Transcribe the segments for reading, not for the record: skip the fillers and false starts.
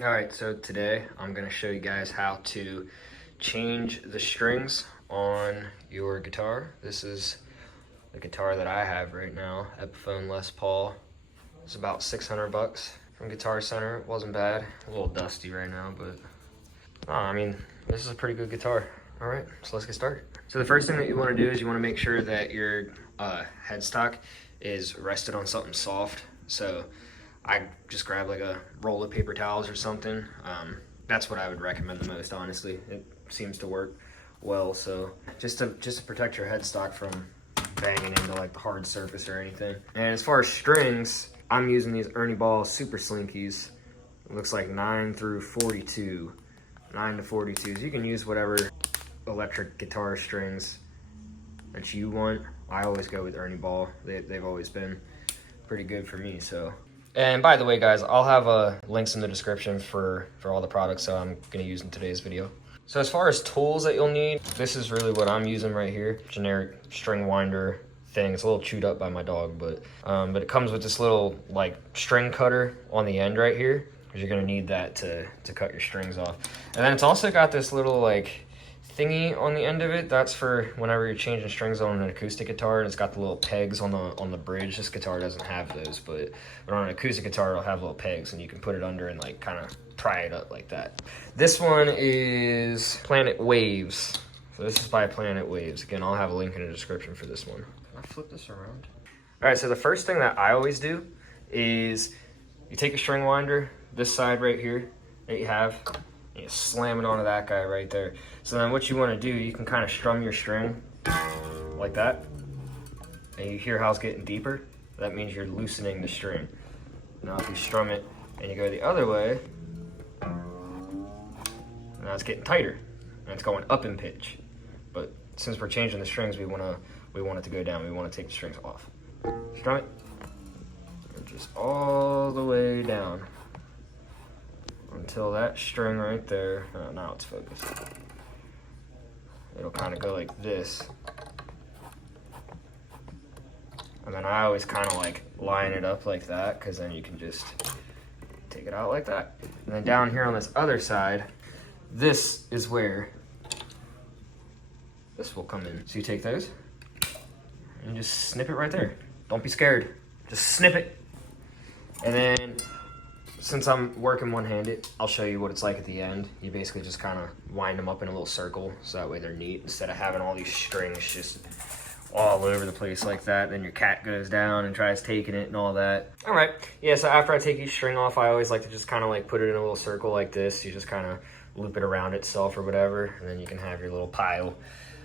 All right, so today I'm gonna show you guys how to change the strings on your guitar. This is the guitar that I have right now, Epiphone Les Paul. It's about 600 bucks from Guitar Center. It wasn't bad. A little dusty right now, but I mean, this is a pretty good guitar. All right, so let's get started. So the first thing that you wanna do is you wanna make sure that your headstock is rested on something soft. So I just grab like a roll of paper towels or something. That's what I would recommend the most, honestly. It seems to work well. So just to protect your headstock from banging into like the hard surface or anything. And as far as strings, I'm using these Ernie Ball Super Slinkies. It looks like 9 through 42. 9 to 42s. You can use whatever electric guitar strings that you want. I always go with Ernie Ball. They've always been pretty good for me. So. And by the way, guys, I'll have links in the description for all the products that I'm gonna use in today's video. So as far as tools that you'll need, this is really what I'm using right here. Generic string winder thing. It's a little chewed up by my dog, but it comes with this little like string cutter on the end right here, because you're gonna need that to cut your strings off. And then it's also got this little like thingy on the end of it. That's for whenever you're changing strings on an acoustic guitar, and it's got the little pegs on the bridge. This guitar doesn't have those, but on an acoustic guitar it'll have little pegs, and you can put it under and like kind of pry it up like that. This one is Planet Waves. So this is by Planet Waves. Again, I'll have a link in the description for this one. Can I flip this around? All right, so the first thing that I always do is you take a string winder, this side right here that you have, and you slam it onto that guy right there. So then what you want to do, you can kind of strum your string like that. And you hear how it's getting deeper? That means you're loosening the string. Now if you strum it and you go the other way, now it's getting tighter and it's going up in pitch. But since we're changing the strings, we want it to go down. We want to take the strings off. Strum it. And just all the way down until that string right there, now it's focused. It'll kind of go like this. And then I always kind of like line it up like that, because then you can just take it out like that. And then down here on this other side, this is where this will come in. So you take those and just snip it right there. Don't be scared, just snip it. And then since I'm working one-handed, I'll show you what it's like at the end. You basically just kind of wind them up in a little circle, so that way they're neat, instead of having all these strings just all over the place like that. Then your cat goes down and tries taking it and all that. All right, yeah, so after I take each string off, I always like to just kind of like put it in a little circle like this. You just kind of loop it around itself or whatever, and then you can have your little pile.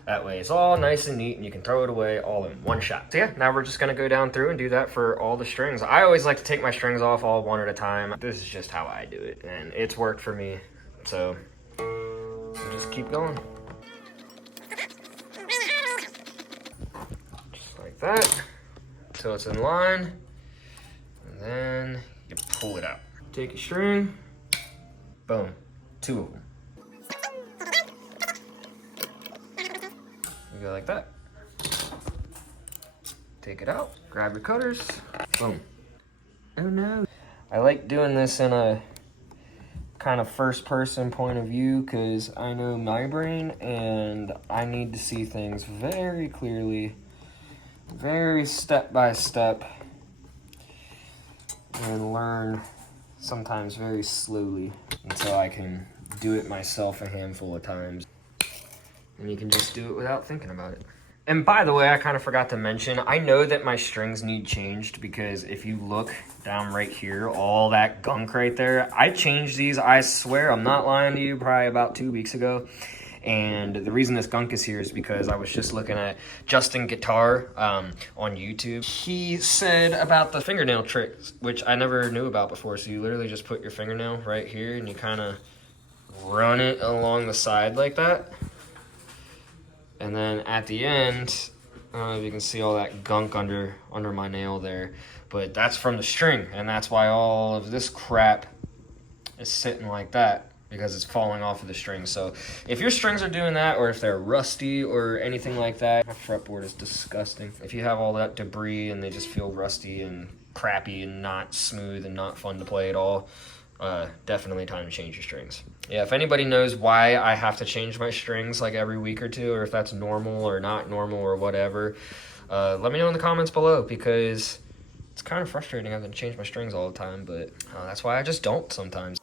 That way it's all nice and neat, and you can throw it away all in one shot. So yeah, now we're just gonna go down through and do that for all the strings. I always like to take my strings off all one at a time. This is just how I do it, and it's worked for me. So we'll just keep going. Just like that, until it's in line, and then you pull it out. Take a string, boom, 2 of them. You go like that. Take it out, grab your cutters, boom. Oh no. I like doing this in a kind of first person point of view, because I know my brain and I need to see things very clearly, very step by step, and learn sometimes very slowly until I can do it myself a handful of times. And you can just do it without thinking about it. And by the way, I kind of forgot to mention, I know that my strings need changed, because if you look down right here, all that gunk right there, I changed these, I swear, I'm not lying to you, probably about 2 weeks ago. And the reason this gunk is here is because I was just looking at Justin Guitar on YouTube. He said about the fingernail tricks, which I never knew about before. So you literally just put your fingernail right here and you kind of run it along the side like that. And then at the end, I don't know if you can see all that gunk under my nail there, but that's from the string, and that's why all of this crap is sitting like that, because it's falling off of the string. So if your strings are doing that, or if they're rusty or anything like that, my fretboard is disgusting. If you have all that debris and they just feel rusty and crappy and not smooth and not fun to play at all, definitely time to change your strings. Yeah, if anybody knows why I have to change my strings like every week or two, or if that's normal or not normal or whatever, let me know in the comments below, because it's kind of frustrating having to change my strings all the time, but that's why I just don't sometimes.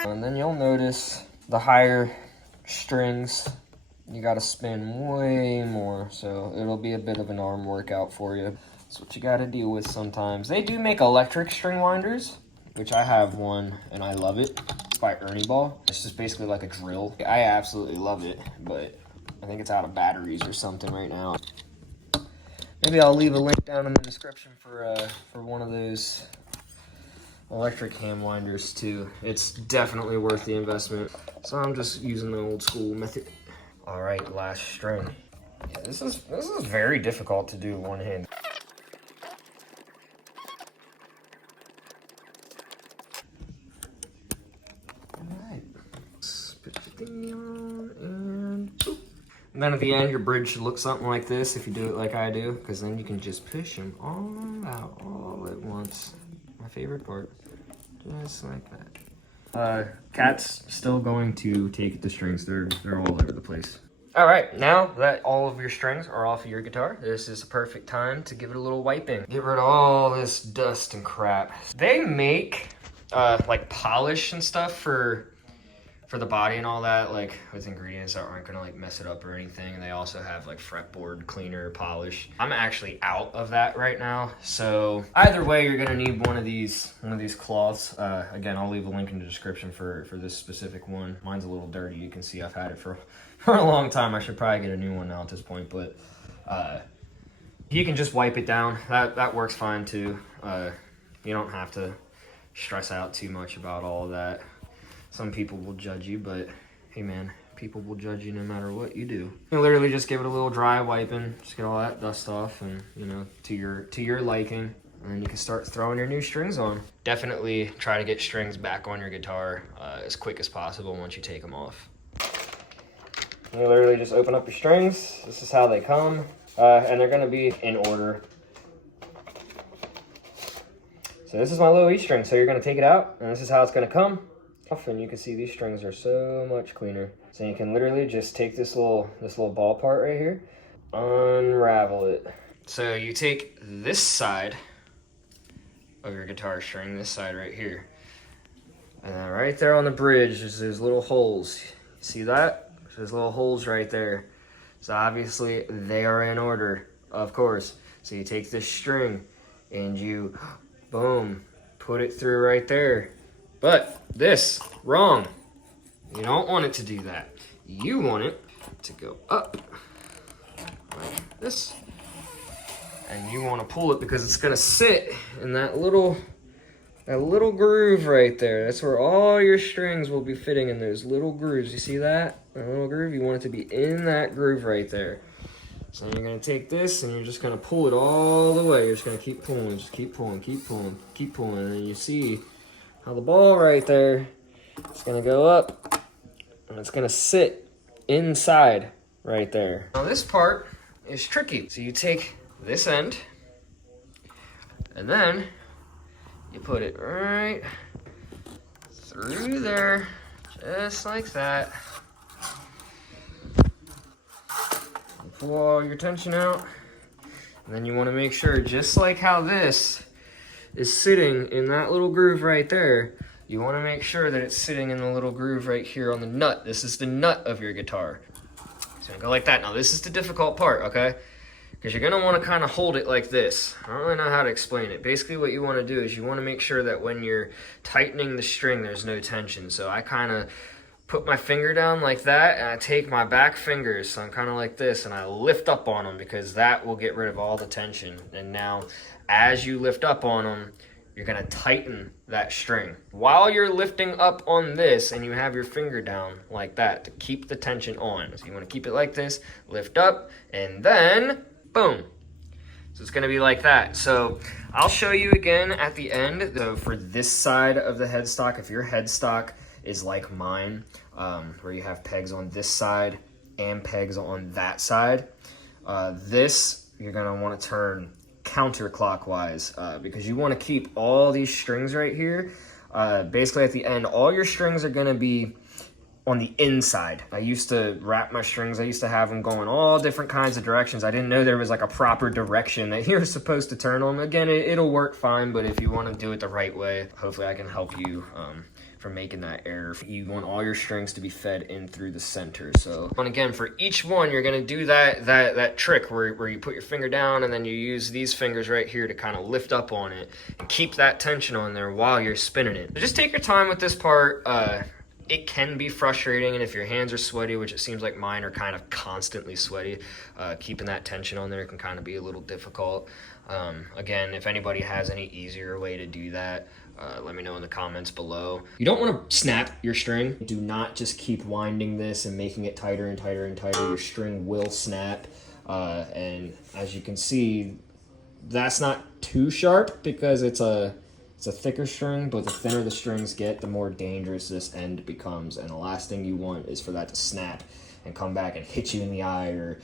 And then you'll notice the higher strings, you gotta spin way more, so it'll be a bit of an arm workout for you. That's what you gotta deal with sometimes. They do make electric string winders, which I have one and I love it. It's by Ernie Ball. It's just basically like a drill. I absolutely love it, but I think it's out of batteries or something right now. Maybe I'll leave a link down in the description for one of those electric hand winders too. It's definitely worth the investment. So I'm just using the old school method. All right, last string. Yeah, this is very difficult to do one hand. All right, put your thingy on and boop. And then at the end, your bridge should look something like this if you do it like I do, because then you can just push them all out all at once. My favorite part, just like that. Cat's still going to take the strings. They're all over the place. All right, now that all of your strings are off of your guitar, this is a perfect time to give it a little wiping. Get rid of all this dust and crap. They make like polish and stuff for the body and all that, like with ingredients that aren't gonna like mess it up or anything. They also have like fretboard cleaner, polish. I'm actually out of that right now, so either way you're gonna need one of these cloths. Again, I'll leave a link in the description for this specific one. Mine's a little dirty. You can see I've had it for a long time. I should probably get a new one now at this point, but you can just wipe it down. That works fine too. You don't have to stress out too much about all of that. Some people will judge you, but hey man, people will judge you no matter what you do. You literally just give it a little dry wiping, just get all that dust off, and you know, to your liking, and then you can start throwing your new strings on. Definitely try to get strings back on your guitar as quick as possible once you take them off. You literally just open up your strings. This is how they come, and they're gonna be in order. So this is my low E string, so you're gonna take it out, and this is how it's gonna come. And you can see these strings are so much cleaner. So you can literally just take this little ball part right here, unravel it. So you take this side of your guitar string, this side right here, and then right there on the bridge there's those little holes. You see that? There's little holes right there. So obviously they are in order, of course. So you take this string and you, boom, put it through right there. But this, wrong. You don't want it to do that. You want it to go up like this. And you want to pull it because it's gonna sit in that little groove right there. That's where all your strings will be fitting, in those little grooves. You see that? That little groove? You want it to be in that groove right there. So you're gonna take this and you're just gonna pull it all the way. You're just gonna keep pulling, just keep pulling, keep pulling, keep pulling. And then you see how the ball right there, it's gonna go up and it's gonna sit inside right there. Now this part is tricky. So you take this end and then you put it right through there, just like that. You pull all your tension out, and then you wanna make sure, just like how this is sitting in that little groove right there, you want to make sure that it's sitting in the little groove right here on the nut. This is the nut of your guitar. It's gonna go like that. Now this is the difficult part, okay? Because you're gonna want to kind of hold it like this. I don't really know how to explain it. Basically what you want to do is you want to make sure that when you're tightening the string, there's no tension. So I kind of put my finger down like that, and I take my back fingers, so I'm kind of like this, and I lift up on them, because that will get rid of all the tension. And now as you lift up on them, you're gonna tighten that string. While you're lifting up on this and you have your finger down like that to keep the tension on. So you wanna keep it like this, lift up, and then boom. So it's gonna be like that. So I'll show you again at the end. So for this side of the headstock, if your headstock is like mine, where you have pegs on this side and pegs on that side, this you're gonna wanna turn counterclockwise because you want to keep all these strings right here. Basically at the end, all your strings are going to be on the inside. I used to wrap my strings. I used to have them going all different kinds of directions. I didn't know there was like a proper direction that you're supposed to turn them. Again, it'll work fine, but if you want to do it the right way, hopefully I can help you from making that error. You want all your strings to be fed in through the center. So, and again, for each one, you're gonna do that trick where you put your finger down and then you use these fingers right here to kind of lift up on it and keep that tension on there while you're spinning it. So just take your time with this part. It can be frustrating, and if your hands are sweaty, which it seems like mine are kind of constantly sweaty, keeping that tension on there can kind of be a little difficult. Again, if anybody has any easier way to do that, let me know in the comments below. You don't want to snap your string. Do not just keep winding this and making it tighter and tighter and tighter. Your string will snap, and as you can see, that's not too sharp because it's a thicker string, but the thinner the strings get, the more dangerous this end becomes. And the last thing you want is for that to snap and come back and hit you in the eye or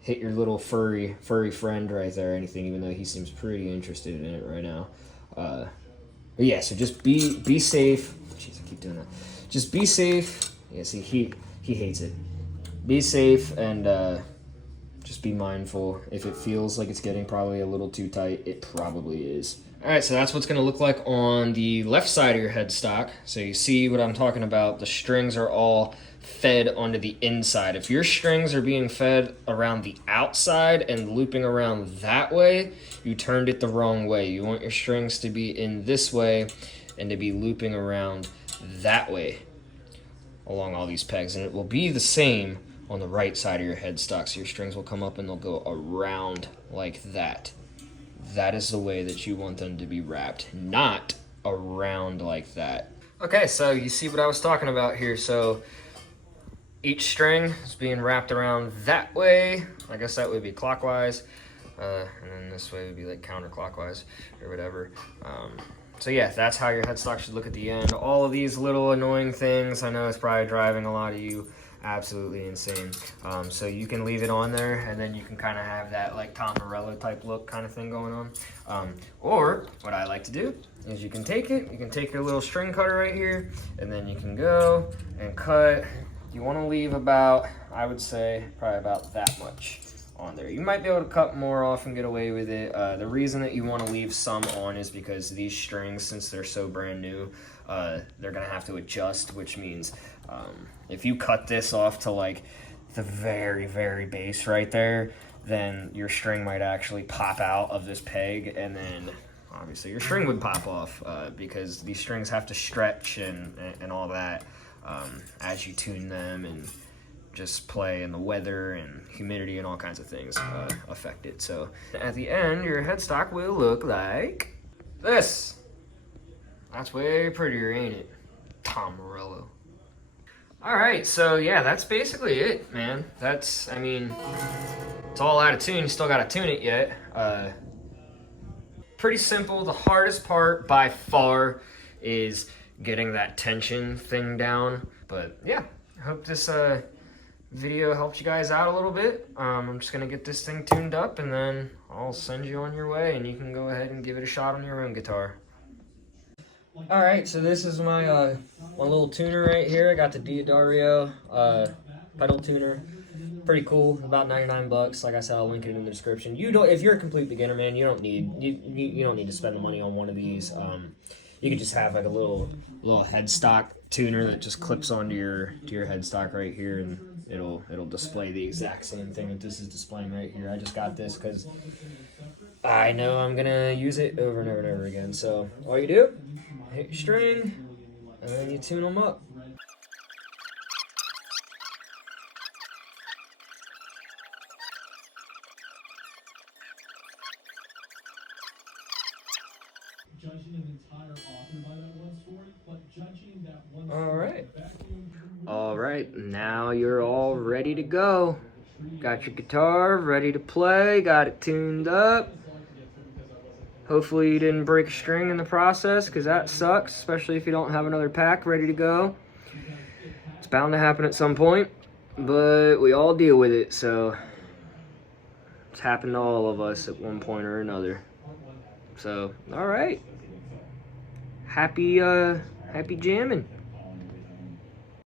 hit your little furry friend right there or anything, even though he seems pretty interested in it right now. But yeah, so just be safe. Jeez, I keep doing that. Just be safe. Yeah, see, he hates it. Be safe and just be mindful. If it feels like it's getting probably a little too tight, it probably is. All right, so that's what's going to look like on the left side of your headstock. So you see what I'm talking about. The strings are all fed onto the inside. If your strings are being fed around the outside and looping around that way, you turned it the wrong way. You want your strings to be in this way and to be looping around that way along all these pegs. And it will be the same on the right side of your headstock. So your strings will come up and they'll go around like that. That is the way that you want them to be wrapped, not around like that. Okay, so you see what I was talking about here. So each string is being wrapped around that way. I guess that would be clockwise. And then this way would be like counterclockwise or whatever. So yeah, that's how your headstock should look at the end. All of these little annoying things, I know it's probably driving a lot of you absolutely insane. So you can leave it on there and then you can kind of have that like Tom Morello type look kind of thing going on. Or what I like to do is you can take your little string cutter right here and then you can go and cut. You want to leave about, I would say, probably about that much on there. You might be able to cut more off and get away with it. The reason that you want to leave some on is because these strings, since they're so brand new, they're gonna have to adjust, which means if you cut this off to like the very base right there, then your string might actually pop out of this peg, and then obviously your string would pop off because these strings have to stretch and all that as you tune them and just play, and the weather and humidity and all kinds of things affect it. So at the end, your headstock will look like this. That's way prettier, ain't it? Tom Morello. All right, so yeah, that's basically it, man. That's, I mean, it's all out of tune. You still got to tune it yet. Pretty simple. The hardest part by far is getting that tension thing down. But yeah, I hope this video helped you guys out a little bit. I'm just gonna get this thing tuned up and then I'll send you on your way and you can go ahead and give it a shot on your own guitar. All right, so this is my one little tuner right here. I got the D'Addario pedal tuner. Pretty cool, about 99 bucks. Like I said, I'll link it in the description. You don't, if you're a complete beginner, man, you don't need to spend the money on one of these. You could just have like a little headstock tuner that just clips onto your headstock right here, and it'll display the exact same thing that this is displaying right here. I just got this because I know I'm gonna use it over and over and over again. So all you do, hit your string, and then you tune them up. All right, now you're all ready to go. Got your guitar ready to play, got it tuned up. Hopefully you didn't break a string in the process, because that sucks, especially if you don't have another pack ready to go. It's bound to happen at some point, but we all deal with it, so It's happened to all of us at one point or another. So, all right. Happy jamming.